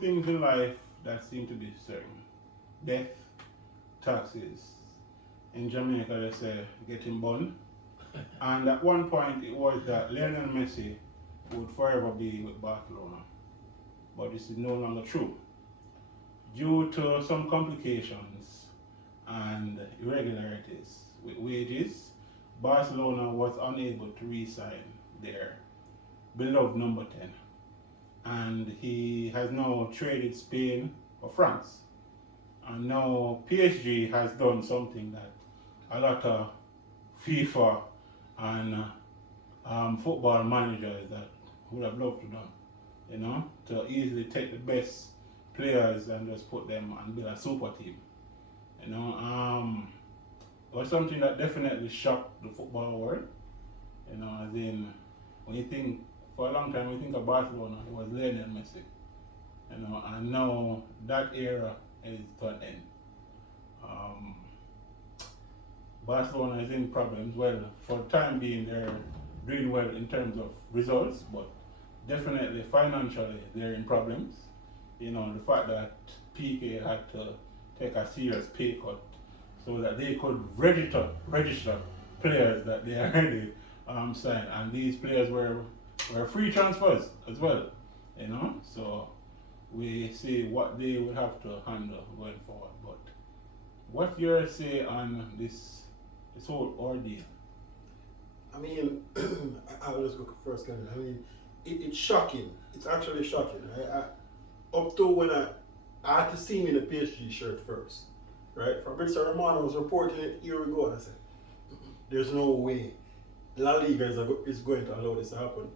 things in life that seem to be certain. Death, taxes. In Jamaica they say getting bun. And at one point it was that Lionel Messi would forever be with Barcelona. But this is no longer true. Due to some complications and irregularities with wages, Barcelona was unable to re-sign their beloved number 10. And he has now traded Spain for France. And now PSG has done something that a lot of FIFA and football managers that would have loved to do, to easily take the best players and just put them and build a super team. It was something that definitely shocked the football world. As in, when you think, for a long time, when you think of Barcelona, it was Lionel Messi. And now that era is to an end. Barcelona is in problems. Well, for the time being, they're doing well in terms of results, but definitely financially, they're in problems. The fact that PK had to take a serious pay cut so that they could register players that they already signed, and these players were free transfers as well. So we see what they will have to handle going forward. But what's your say on this whole ordeal? I mean, I'll just go first, Kevin. I mean, it's shocking. It's actually shocking. Up to when I had to see him in a PSG shirt first, right? Fabrizio Romano was reporting it a year ago, and I said, "There's no way La Liga is going to allow this to happen."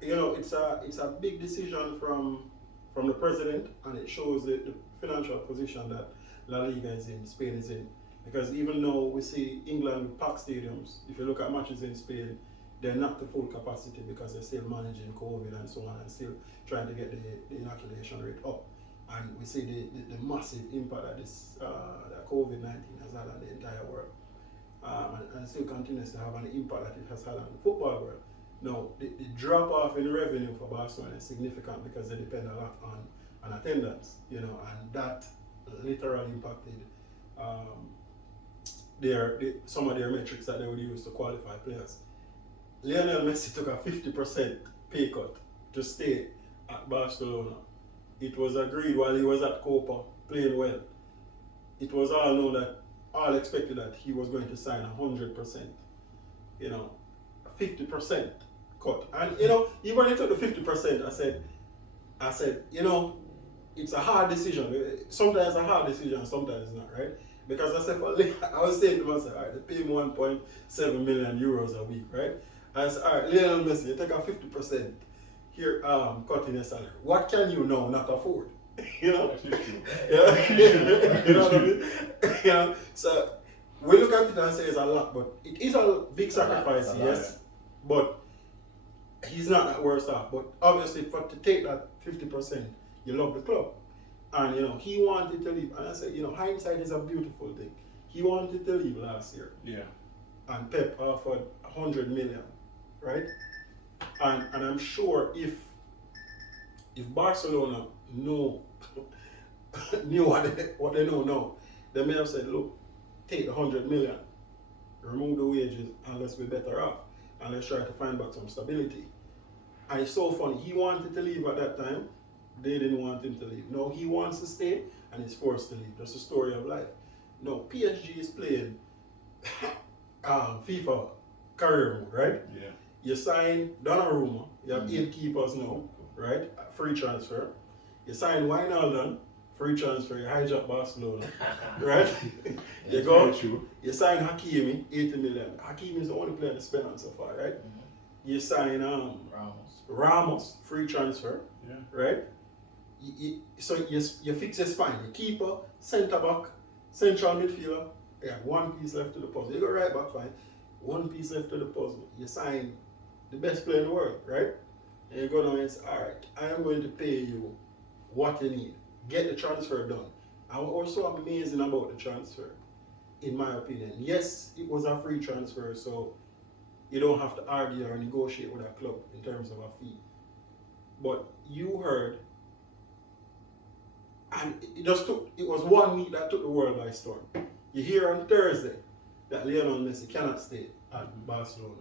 It's a big decision from the president, and it shows the financial position that La Liga is in, Spain is in. Because even though we see England with packed stadiums, if you look at matches in Spain, they're not to full capacity because they're still managing COVID and so on, and still trying to get the inoculation rate up. And we see the massive impact that that COVID-19 has had on the entire world, and still continues to have an impact that it has had on the football world. Now, the drop off in revenue for Barcelona is significant because they depend a lot on attendance, and that literally impacted some of their metrics that they would use to qualify players. Lionel Messi took a 50% pay cut to stay at Barcelona. It was agreed while he was at Copa playing well. It was all expected that he was going to sign 100%. 50% cut. And even when he took the 50%, I said, it's a hard decision. Sometimes a hard decision, sometimes it's not, right? Because I was saying to myself, all right, they pay him 1.7 million euros a week, right? I said, all right, Lionel Messi, you take a 50% here, cutting your salary. What can you now not afford? That's true. You know what I mean? So we look at it and say it's a lot, but it is a big sacrifice, yes. But he's not that worse off. But obviously, to take that 50%, you love the club. And he wanted to leave. And I said, hindsight is a beautiful thing. He wanted to leave last year. Yeah. And Pep offered 100 million, right? And I'm sure if Barcelona knew what they know now, they may have said, look, take the 100 million, remove the wages, and let's be better off. And let's try to find back some stability. And it's so funny. He wanted to leave at that time. They didn't want him to leave. No, he wants to stay, and he's forced to leave. That's the story of life. No, PSG is playing FIFA career mode, right? Yeah. You sign Donnarumma. You have 8 keepers now, right? Free transfer. You sign Wijnaldum. Free transfer. You hijack Barcelona, right? You go. You sign Hakimi, 80 million. Hakimi is the only player to spend on so far, right? You sign Ramos, free transfer, right? So you fix your spine. You keeper, centre back, central midfielder. Yeah, one piece left to the puzzle. You go right back, fine. One piece left to the puzzle. You sign the best player in the world, right? And you go down and say, all right, I am going to pay you what you need. Get the transfer done. And what was so amazing about the transfer, in my opinion, yes, it was a free transfer, so you don't have to argue or negotiate with a club in terms of a fee. But you heard And it was 1 week that took the world by storm. You hear on Thursday that Lionel Messi cannot stay at Barcelona.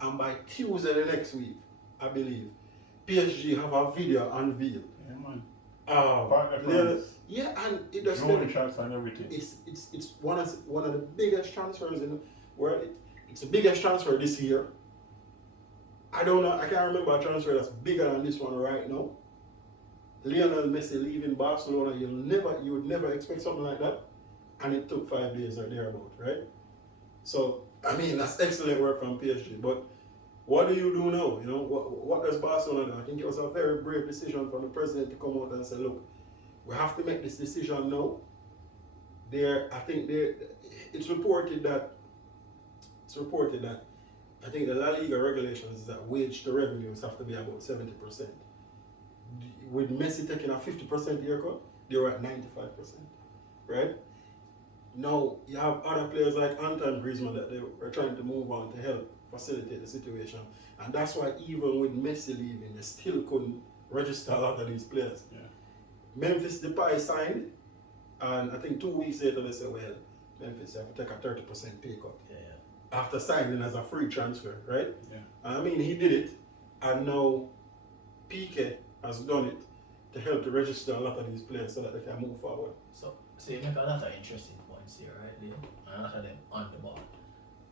And by Tuesday the next week, I believe, PSG have a video unveiled. Yeah, man. Lionel, and it does drone shots and everything. It's one of the biggest transfers in the world. It's the biggest transfer this year. I don't know, I can't remember a transfer that's bigger than this one right now. Lionel Messi leaving Barcelona, you would never expect something like that. And it took 5 days or thereabout, right? So, I mean, that's excellent work from PSG. But what do you do now? You know, what does Barcelona do? I think it was a very brave decision from the president to come out and say, look, we have to make this decision now. It's reported that I think the La Liga regulations is that wage to revenues have to be about 70%. With Messi taking a 50% haircut, they were at 95%, right? Now, you have other players like Antoine Griezmann that they were trying to move on to help facilitate the situation. And that's why even with Messi leaving, they still couldn't register a lot of these players. Yeah. Memphis Depay signed, and I think 2 weeks later they said, well, Memphis, you have to take a 30% pay cut. Yeah. After signing as a free transfer, right? Yeah. I mean, he did it, and now PK has done it to help to register a lot of these players so that they can move forward. So you make a lot of interesting points here, right, Leo? And a lot of them on the ball.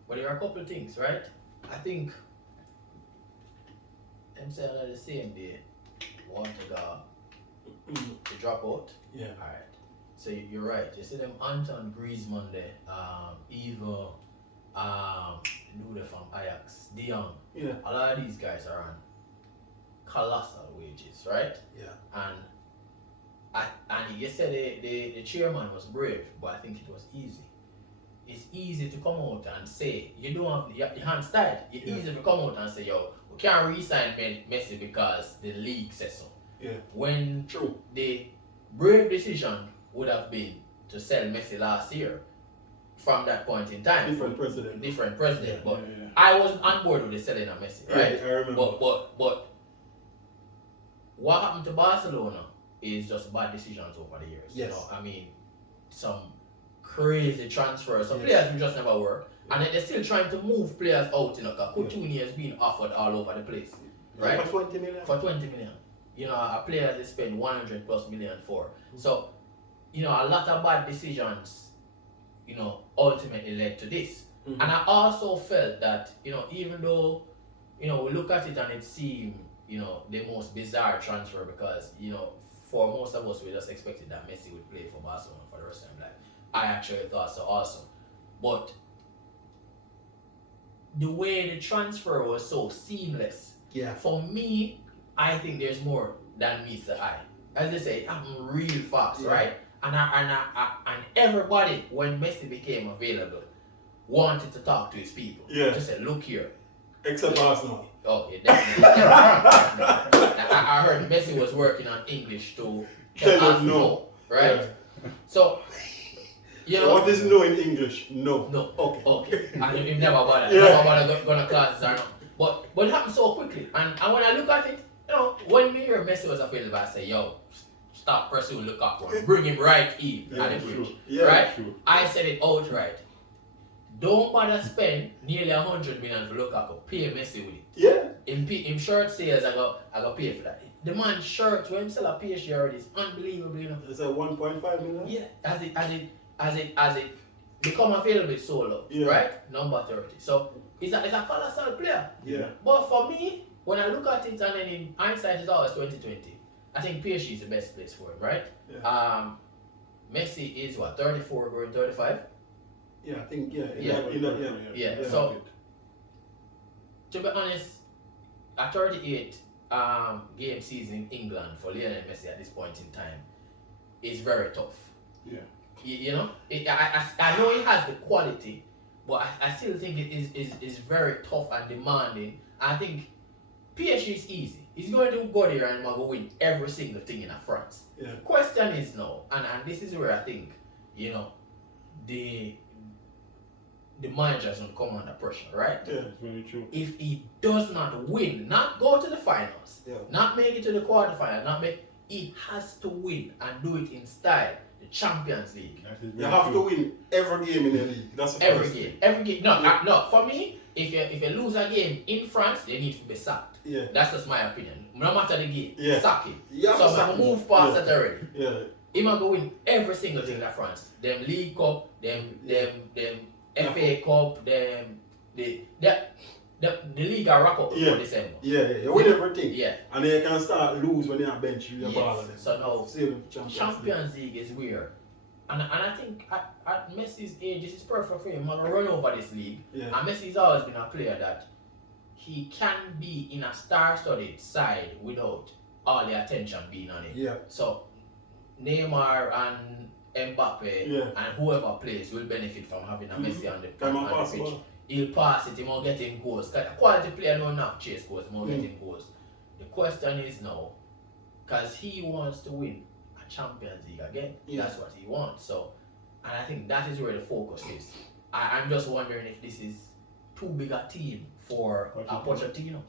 But there are a couple of things, right? I think them say on the same day want to go to drop out. Yeah. Alright. So you're right. You see them Anton Griezmann there, even Dude from Ajax, De Jong. Yeah. A lot of these guys are on colossal wages, right? Yeah. And you said the chairman was brave, but I think it was easy. It's easy to come out and say, you don't have your hands tied. It's easy to come out and say, yo, we can't re-sign Messi because the league says so. Yeah. When True. the brave decision would have been to sell Messi last year from that point in time. Different president. Yeah, but yeah. I wasn't on board with the selling of Messi, right? Yeah, I remember. But what happened to Barcelona is just bad decisions over the years. Yes. You know, I mean, some crazy transfers, some players who just never work, and then they're still trying to move players out. You know, Coutinho has been offered all over the place, right? For 20 million. For 20 million. You know, a player they spend 100 plus million for. So, you know, a lot of bad decisions, you know, ultimately led to this. And I also felt that, you know, even though, you know, we look at it and it seemed, you know, the most bizarre transfer because, you know, for most of us, we just expected that Messi would play for Barcelona for the rest of his life. I actually thought so also. But the way the transfer was so seamless, for me, I think there's more than meets the eye. As they say, it happened real fast, right? And everybody, when Messi became available, wanted to talk to his people. Yeah. Just said, look here. Except Arsenal. Oh, yeah, definitely. I heard Messi was working on English to Tell us him no. right? Yeah. So, you know. So what is no in English? No. No. Okay. And you never bother. Yeah. Never bother going to classes or not. But it happened so quickly. And when I look at it, you know, when me hear Messi was available, I say, yo, stop pursuing Lukaku. Bring him right in at the bridge. Yeah, right? True. I said it outright. Don't bother spend nearly 100 million for Lukaku. Pay Messi with it. Yeah. In shirt sales, I go pay for that. The man's shirt when him sell a PSG already is unbelievable, you know. Is that 1.5 million? Yeah, as it become available so low, right? Number 30. So it's a colossal player. Yeah. But for me, when I look at it and then in hindsight it's always 2020, I think PSG is the best place for him, right? Yeah. Messi is what, 34 going 35? Yeah, I think Yeah. So to be honest, a 38 game season in England for Lionel Messi at this point in time is very tough. Yeah. You know, I know he has the quality, but I still think it is very tough and demanding. I think PSG is easy. He's going to go there and go win every single thing in a France. Yeah. Question is now, and this is where I think, you know, the managers will come under pressure, right? Yeah. That's very true. If he does not win, not go to the finals, Yeah. not make it to the quarterfinal, not make, he has to win and do it in style. The Champions League. That is You very have true. to win every game in the league. That's the Every first game. thing. Every game. No, Yeah. no. For me, if you lose a game in France, they need to be sacked. Yeah. That's just my opinion. No matter the game, Yeah. sack him. You have So to sack I'm him. move past Yeah. that already. Yeah. He might go win every single thing that France. Them League Cup, them FA Cup, the league are wrap up before Yeah. December. Yeah, you win everything. Yeah. And then you can start lose when you have bench your ball. Yes. And then So now save them for Champions League is weird. And I think at Messi's age, this is perfect for him. I'm gonna run over this league. Yeah. And Messi's always been a player that he can be in a star-studded side without all the attention being on it. Yeah. So Neymar and Mbappe Yeah. and whoever plays will benefit from having a Messi on the, Can on man pass the the pitch. ball? He'll pass it, he won't get him goals. 'Cause a quality player don't have chase goals, he won't get him goals. The question is now, because he wants to win a Champions League again. Yeah. That's what he wants. So, and I think that is where the focus is. I'm just wondering if this is too big a team for Pochettino.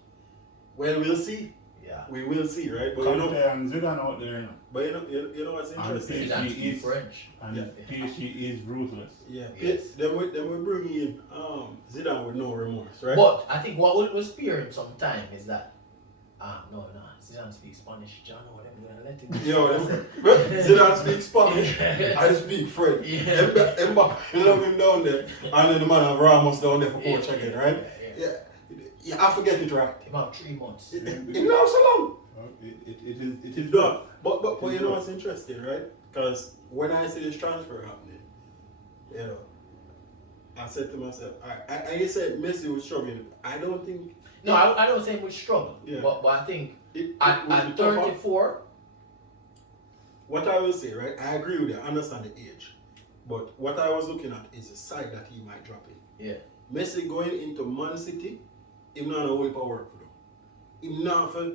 Well, we'll see. Yeah. We will see, right? But Conte and Zidane out there, you know. you know what's And interesting? PSG Zidane speak is French. and Yeah. PSG is ruthless. Yeah. Yes. Then we bring in Zidane with no remorse, right? But I think what will spare him some time is that no, Zidane speaks Spanish, John, or them gonna let him. Yo, Zidane speaks Spanish. I speak French. Yeah. Mbappe love him down there, and then the man have Ramos down there for coach again, right? Yeah. Yeah, I forget it right. About 3 months. It not so long. It is No, but you know what's interesting, right? Because when I see this transfer happening, you know, I said to myself, I said Messi was struggling. I don't think No, I don't say we struggle, Yeah. but I think it at would be tougher. 34, What I will say, right? I agree with you. I understand the age, but what I was looking at is the side that he might drop in. yeah, Messi going into Man City, him not a whole work for them. Him not for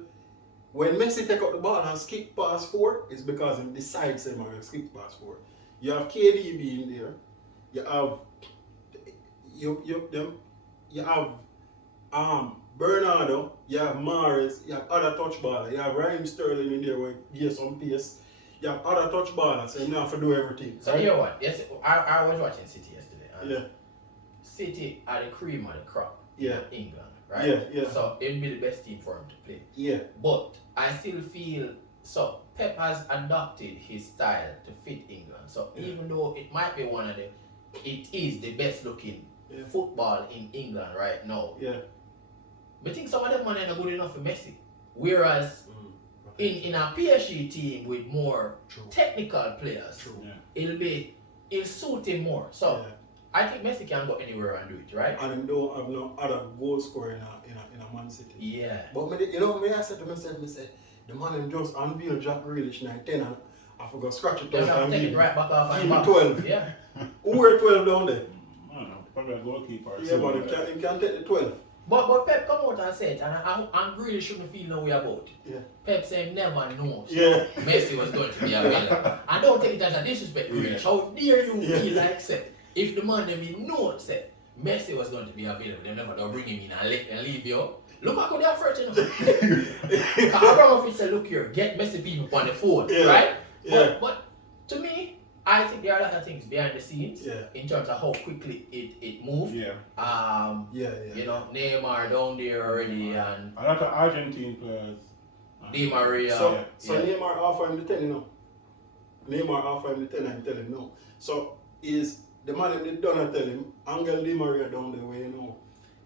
when Messi take up the ball and skip past 4, it's because he decides him to skip past 4. You have KD being there. You have you have Bernardo. You have Mahrez. You have other touch ballers. You have Raheem Sterling in there with give some pace. You have other touch ballers, so you don't have to do everything. so you know what? Yes, I was watching City yesterday. And Yeah. City are the cream of the crop Yeah. in England, right? Yeah, yeah. So it'll be the best team for him to play. Yeah. But I still feel so Pep has adopted his style to fit England. So Yeah. even though it might be it is the best looking Yeah. football in England right now. Yeah. But I think some of them money are not good enough for Messi. Whereas in a PSG team with more True. technical players, True. Yeah. it'll suit him more. So Yeah. I think Messi can go anywhere and do it, right? And him don't have no other goal scorer in a Man City. Yeah. But me I said to myself, the man him just unveiled Jack Grealish 10 and I forgot scratch it Just out have to and take give it him right back off and give him back. 12. Yeah. Who wear 12 down there? I don't know, probably a goalkeeper. or Yeah, but something. he can take the 12. But Pep come out and say it, and I really shouldn't feel no way about it. Yeah. Pep said never knows Yeah. Messi was going to be available. I don't take it as a disrespect, Grealish. How dare you Yeah. feel like say if the man them in know say Messi was going to be available, they never don't bring him in and leave you. Look how they are first, you know. Abramovich said, look here, get Messi people on the phone, Yeah. right? Yeah. But to me, I think there are a lot of things behind the scenes Yeah. in terms of how quickly it moved. Yeah. Yeah. You know, Neymar down there already and A lot of Argentine players. Di Maria. So yeah. Neymar offer him the 10, you know. Neymar offer him the 10 and tell him no. So is the man that they done tell him, Angel Di Maria down the way, you know.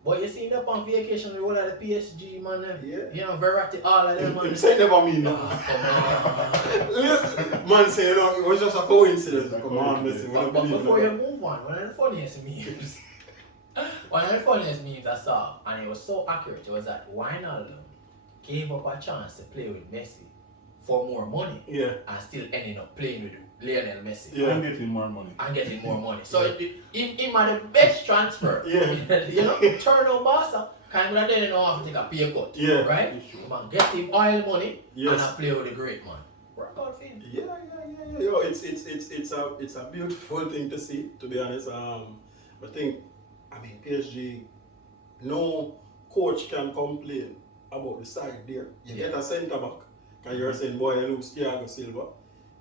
But you see up on vacation with all of the PSG man, Yeah. you know, Verratti, all of them man. Him say never mean Oh, no. come on. Man say, you know, it was just a coincidence. Come on, listen. But before you move on, one of the funniest memes, I saw, and it was so accurate, it was that Wijnaldum gave up a chance to play with Messi for more money Yeah. and still ending up playing with Lionel Messi. Yeah. And getting more money. And getting more money. So him had the best transfer. Yeah. You know, turn on Barca, kind of then don't have to take a pay cut. Yeah. Right? It's true. Man, get him oil money Yes. and I play with the great man. Work out for him. Yeah. Yo, it's a beautiful thing to see, to be honest. I think, PSG, no coach can complain about the side there. You get a centre back Because you're saying, boy, you lose Thiago Silva.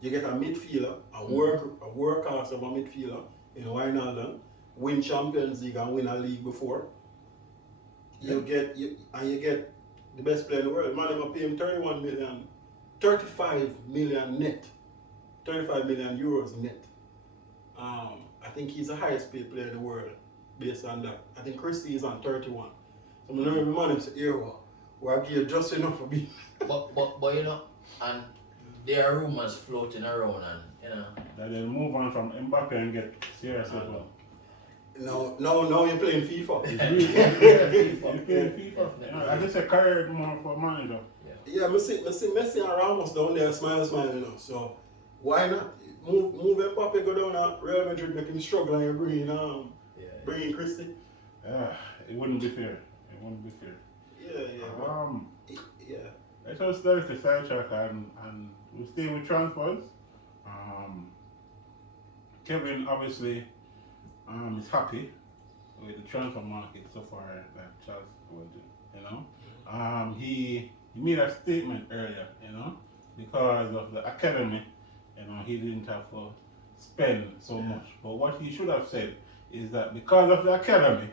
You get a midfielder, a workhorse of a midfielder in Wijnaldum, win Champions League and win a league before. You get the best player in the world. Man, they pay him 35 million net, 35 million euros net. I think he's the highest paid player in the world based on that. I think Christie is on 31. So I'm every man say, here, we'll give you just enough for me. but you know, and there are rumors floating around, and you know that they'll move on from Mbappe and get serious as well. No, you're playing FIFA. It's really FIFA. You're playing FIFA. You know, I just a career more for manager. Yeah, I see Messi and Ramos down there smiling, you know. So why not move Mbappe, go down to Real Madrid, make him struggle, and you bring in Christie? It wouldn't be fair. It wouldn't be fair. Yeah. Let's just start the sidetrack and we'll stay with transfers. Kevin obviously is happy with the transfer market so far that Charles was doing, you know. He made a statement earlier, you know, because of the academy, you know, he didn't have to spend so much. But what he should have said is that because of the academy,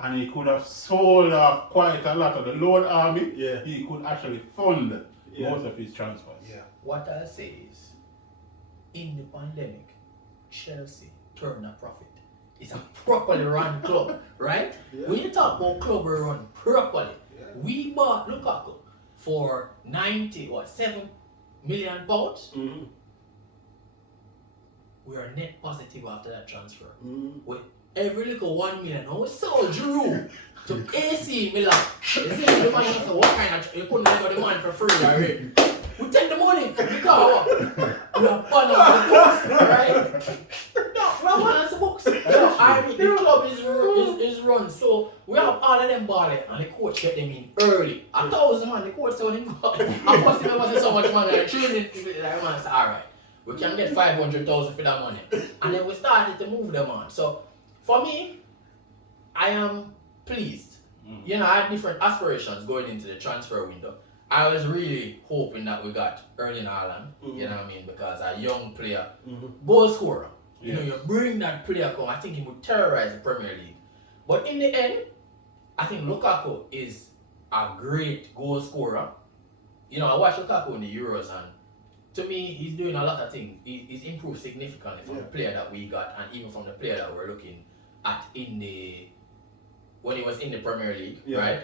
and he could have sold off quite a lot of the loan army, he could actually fund most of his transfers. What I'll say is, in the pandemic, Chelsea turned a profit. It's a properly run club, right? When you talk about club run properly, we bought Lukaku for 7 million pounds. Mm-hmm. We are net positive after that transfer. With every little 1 million. And we sold Giroud to AC Milan. You see, the man said, what kind of, you couldn't get the man for free already. We take the money because we are fun of the books, right? No, we are fun of the books. So, I mean, the club is run. So, we have all of them balling and the coach get them in early. 1,000 man, the coach said when he go. Of course, there wasn't so much money. Like, training, like, man said, alright, we can get 500,000 for that money. And then we started to move them on. So, for me, I am pleased. You know, I had different aspirations going into the transfer window. I was really hoping that we got Erling Haaland, you know what I mean, because a young player, goal scorer. You know, you bring that player come, I think he would terrorize the Premier League. But in the end, I think Lukaku is a great goal scorer. You know, I watched Lukaku in the Euros, and to me, he's doing a lot of things. He's improved significantly from the player that we got, and even from the player that we're looking at when he was in the Premier League, right?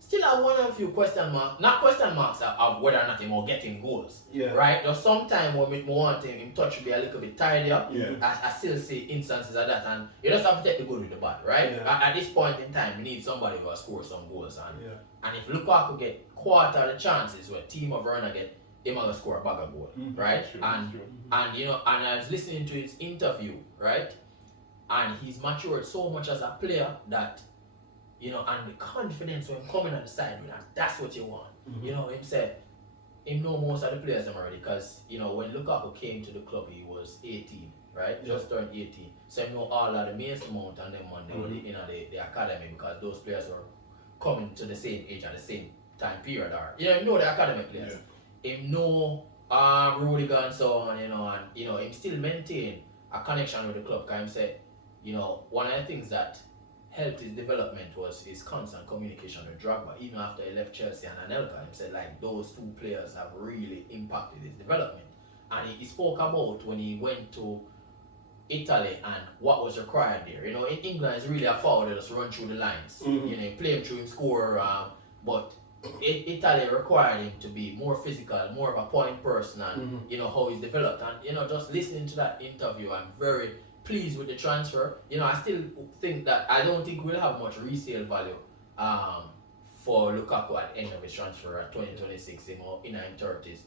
Still have one or few question marks of whether or not he will get him goals, right? There's sometimes when we want him touch be a little bit tidier. I still see instances of that, and you just have to take the good with the bad, right? At this point in time, we need somebody who will score some goals, and if Lukaku get quarter of the chances where team of Werner get, he will score a bag of goal, right? And you know, and I was listening to his interview, right? And he's matured so much as a player that, you know, and the confidence when coming on the side with that, that's what you want. You know, him said, him know most of the players them already, because, you know, when Lukaku came to the club, he was 18, right? Just turned 18. So he know all of the Mason Mount and them one, they were in the academy, because those players were coming to the same age at the same time period. Or, you know the academy players. Him know Rudiger and so on, you know, and, you know, him still maintain a connection with the club, because him said, you know, one of the things that helped his development was his constant communication with Drogba. Even after he left Chelsea and Anelka, he said like those two players have really impacted his development. And he spoke about when he went to Italy and what was required there. You know, in England it's really a foul, they just run through the lines. You know, he play him through him score, but Italy required him to be more physical, more of a point person, and you know how he's developed. And you know, just listening to that interview, I'm very pleased with the transfer. You know, I still think that I don't think we'll have much resale value for Lukaku at the end of his transfer at 2026, you know, in his 30s.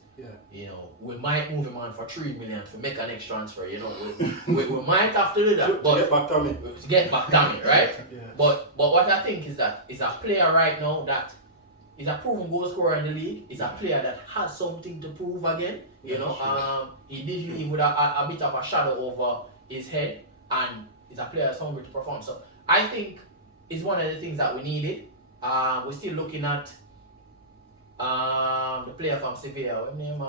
You know, we might move him on for 3 million to make a next transfer. You know, we might have to do that. But to get back to me. Right? But what I think is that he's a player right now that is a proven goal scorer in the league. He's a player that has something to prove again. You know, he did leave with a bit of a shadow over his head, and he's a player that's hungry to perform. So I think it's one of the things that we needed. We're still looking at The player from Sevilla, what name?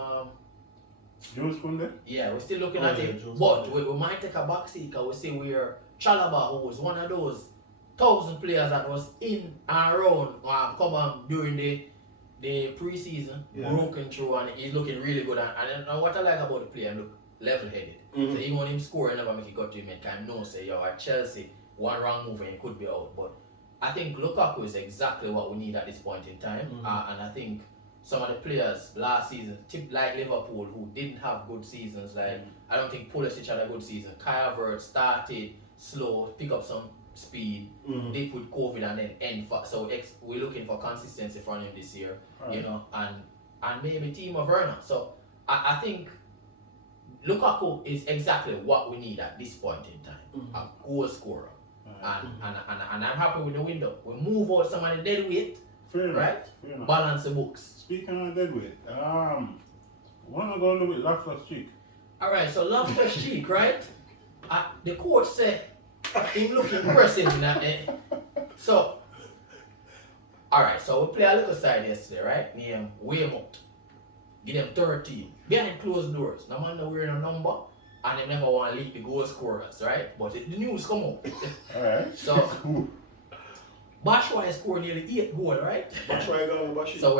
Jules Koundé? Yeah, we're still looking Oh, at yeah, it, Jose but Mourinho. we might take a back seat because we see we're Chalaba, who was one of those 1,000 players that was in and around come on during the pre-season, Yeah. broken through, and he's looking really good. And what I like about the player, look level-headed. Mhm. So even when him score, I never make it got to him, and can know say, yo, at Chelsea, one wrong move and he could be out. But I think Lukaku is exactly what we need at this point in time, and I think some of the players last season, like Liverpool, who didn't have good seasons, like I don't think Pulisic had a good season. Kai Havertz started slow, pick up some speed, dip with COVID, and then end. So we're looking for consistency from him this year, you know, and maybe Timo Werner. So I think Lukaku is exactly what we need at this point in time, a goal scorer. And I'm happy with the window. We move out some of the dead weight, Fair enough. right? Fair enough. Balance the books. Speaking of deadweight, wanna go look at Loftus Cheek. Alright, so Loftus Cheek, right? The coach said him look impressive in that. So, alright, so we play a little side yesterday, right? Name Weymouth. Give them 13. Behind closed doors. No man know wearing a number. And they never want to leak the goal scorers, right? But the news come out. Alright. So, Bashwai scored nearly 8 goals, right? Batshuayi going Bashi. So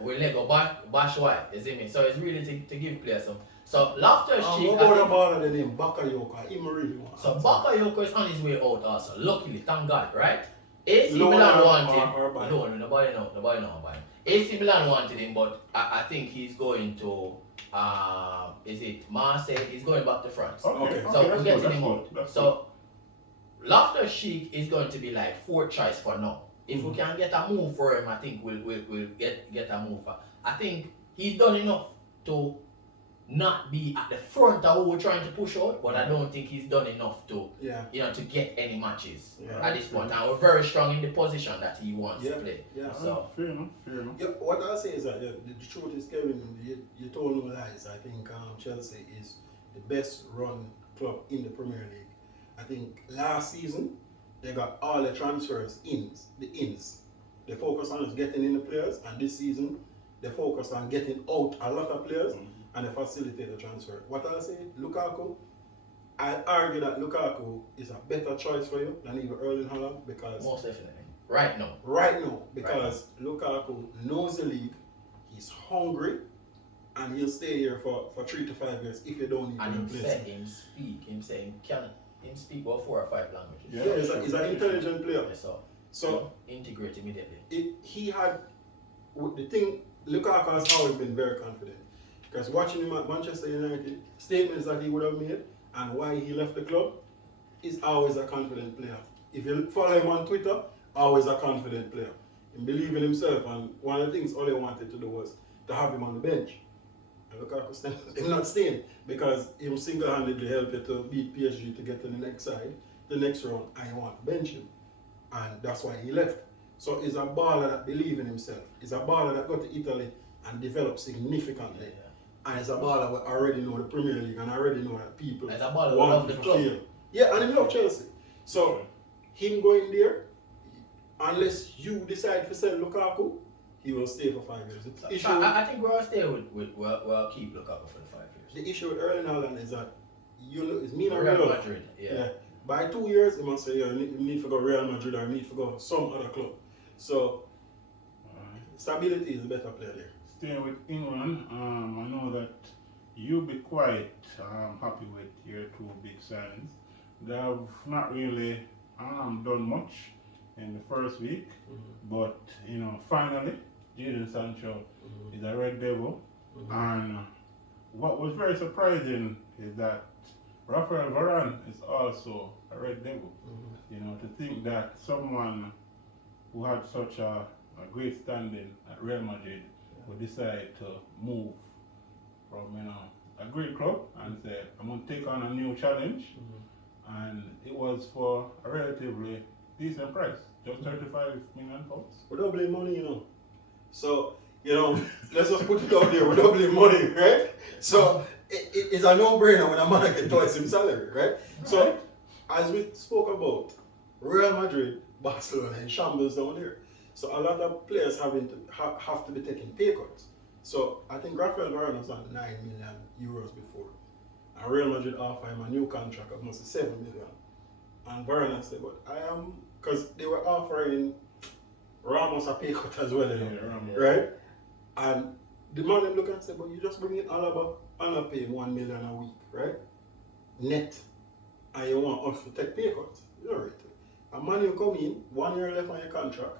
we let go Bashwai, you see me? So it's really to give players some. So Loftus Cheek. What about the ball of the name Bakayoko? Him really want. So Bakayoko is on his way out also. Luckily, thank God, right? AC Loan Milan or wanted buy? no, nobody know about him. AC Milan wanted him, but I think he's going to is it Marseille? He's going back to France. Okay. So we're that's getting good, him that's out. good, that's So Loftus Cheek is going to be like 4th choice for now. If we can get a move for him, I think we'll get a move for. I think he's done enough to not be at the front of who we're trying to push out, but I don't think he's done enough to to get any matches Yeah. at this point. And we're very strong in the position that he wants to Yeah. play. Yeah. So fair enough, fair enough. Yeah, what I'll say is that the truth is, Kevin, you told no lies. I think Chelsea is the best run club in the Premier League. I think last season they got all the transfers the ins. They focused on us getting in the players, and this season they focused on getting out a lot of players and they facilitate the transfer. What I'll say, Lukaku, I argue that Lukaku is a better choice for you than even Erling Haaland because most definitely. Right now. Because Lukaku knows the league, he's hungry, and he'll stay here for 3 to 5 years if you don't need to And replace him. him saying can him speak about 4 or 5 languages. Yeah, he's an intelligent player. Yeah, So integrate immediately. he had the thing. Lukaku has always been very confident because watching him at Manchester United, statements that he would have made and why he left the club, is always a confident player. If you follow him on Twitter, always a confident player. He believed in himself, and one of the things all he wanted to do was to have him on the bench. And Lukaku him not staying because him single-handedly helped you to beat PSG to get to the next side, the next round, and you want to bench him. And that's why he left. So he's a baller that believes in himself. He's a baller that got to Italy and developed significantly. And he's a baller that already know the Premier League and already know that people He's a baller want love the to club. feel. Yeah, and he love Chelsea. So him going there, unless you decide to sell Lukaku, he will stay for 5 years. The issue, I think we'll stay we'll keep Lukaku for the 5 years. the issue with Erling Haaland is that it's me and Real Real. Madrid, yeah. By 2 years, he must say, you need to go Real Madrid or you need to go some other club. So stability is a better player there. Staying with England, I know that you'll be quite happy with your 2 big signings. They have not really done much in the first week, but finally, Jadon Sancho is a Red Devil, and what was very surprising is that Rafael Varane is also a Red Devil. To think that someone who had such a great standing at Real Madrid would decide to move from a great club and say, I'm going to take on a new challenge, and it was for a relatively decent price, just £35 million. We're doubling money, So, let's just put it out there, we're doubling money, right? So, it's a no-brainer when a man gets twice his salary, right? So, as we spoke about, Real Madrid, Barcelona, and shambles down there. So a lot of players have to be taking pay cuts. So I think Rafael Varane was on 9 million euros before. And Real Madrid offered him a new contract of mostly 7 million. And Varane said, but I am, because they were offering Ramos a pay cut as well, you know, right? And the man them look and say, but you just bring in Alaba and I pay him 1 million a week, right? Net. And you want us to take pay cuts. You know, right? A man you come in, 1 year left on your contract,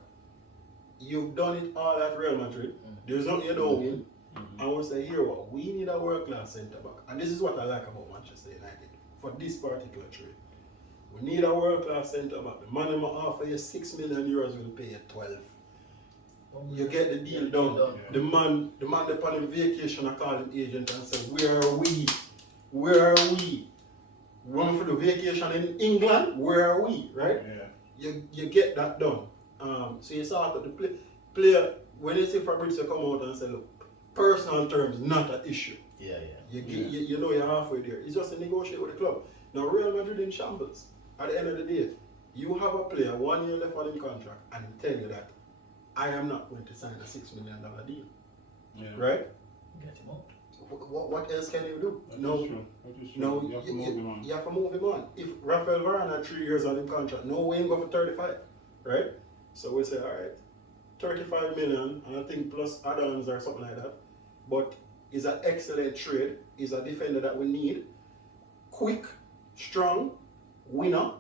you've done it all at Real Madrid, there's nothing you don't win, and we'll say, here what, we need a world-class centre-back. And this is what I like about Manchester United, for this particular trade. We need a world-class centre-back. The man who offer you 6 million euros will pay you 12. You get the deal done. Yeah. The man upon him vacation, I call him agent and say, where are we? Where are we? Run for the vacation in England? Where are we? Right? Yeah. You get that done. So you saw that the player, when you see Fabrizio come out and say, look, personal terms not an issue. Yeah. You know you're halfway there. It's just a negotiate with the club. Now Real Madrid in shambles. At the end of the day, you have a player 1 year left on his contract and he tell you that I am not going to sign a $6 million deal. Yeah. Right? Get him out. What else can you do? That No, is true. That is true. no, You have to move him on. you have to move him on. If Rafael Varane had 3 years on his contract, no way he go for 35, right? So we say, all right, 35 million, and I think plus add-ons or something like that. But he's an excellent trade. He's a defender that we need. Quick, strong, winner,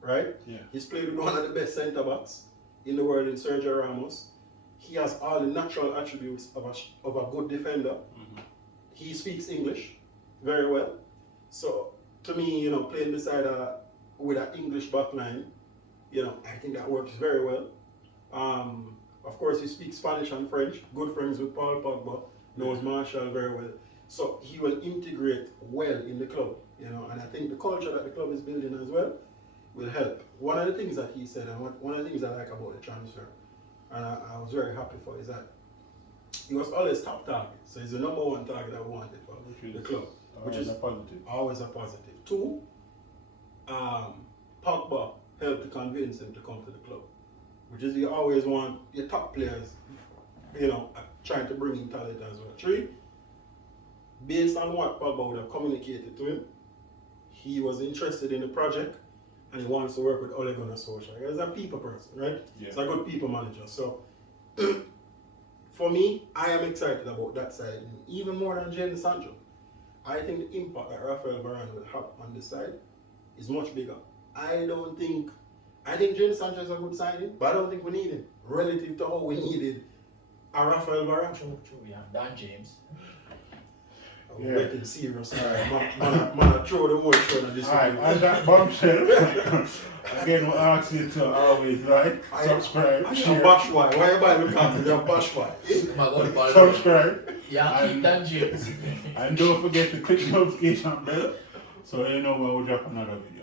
right? Yeah. He's played with one of the best centre-backs in the world in Sergio Ramos. He has all the natural attributes of a good defender. He speaks English very well. So to me, you know, playing beside with an English backline, you know, I think that works very well. Of course, he speaks Spanish and French. Good friends with Paul Pogba. Knows Martial very well. So he will integrate well in the club, you know. And I think the culture that the club is building as well will help. One of the things that he said, and one of the things I like about the transfer, and I was very happy for, is that he was always top target. So he's the number one target I wanted for the club, which is a positive. always a positive. 2, Pogba helped to convince him to come to the club, which is you always want your top players, you know, trying to bring in talent as well. 3, based on what Pogba would have communicated to him, he was interested in the project and he wants to work with Ole Gunnar Solskjaer. He's a people person, right? Yeah. He's a good people manager. So for me, I am excited about that side, even more than Jadon Sancho. I think the impact that Rafael Varane will have on this side is much bigger. I think Jadon Sancho is a good signing, but I don't think we need him relative to how we needed a Rafael Varane. True. We have Dan James. I'm Yeah. getting serious. Man, throw the more show than this Alright, one. on that bombshell, again, we ask you to always like, subscribe, I'm share, Bashwai. Why am I looking at you? I'm Bashwai. My God, Paul. subscribe, Yeah, keep Dan James. and don't forget to click the notification bell so you know when we drop another video.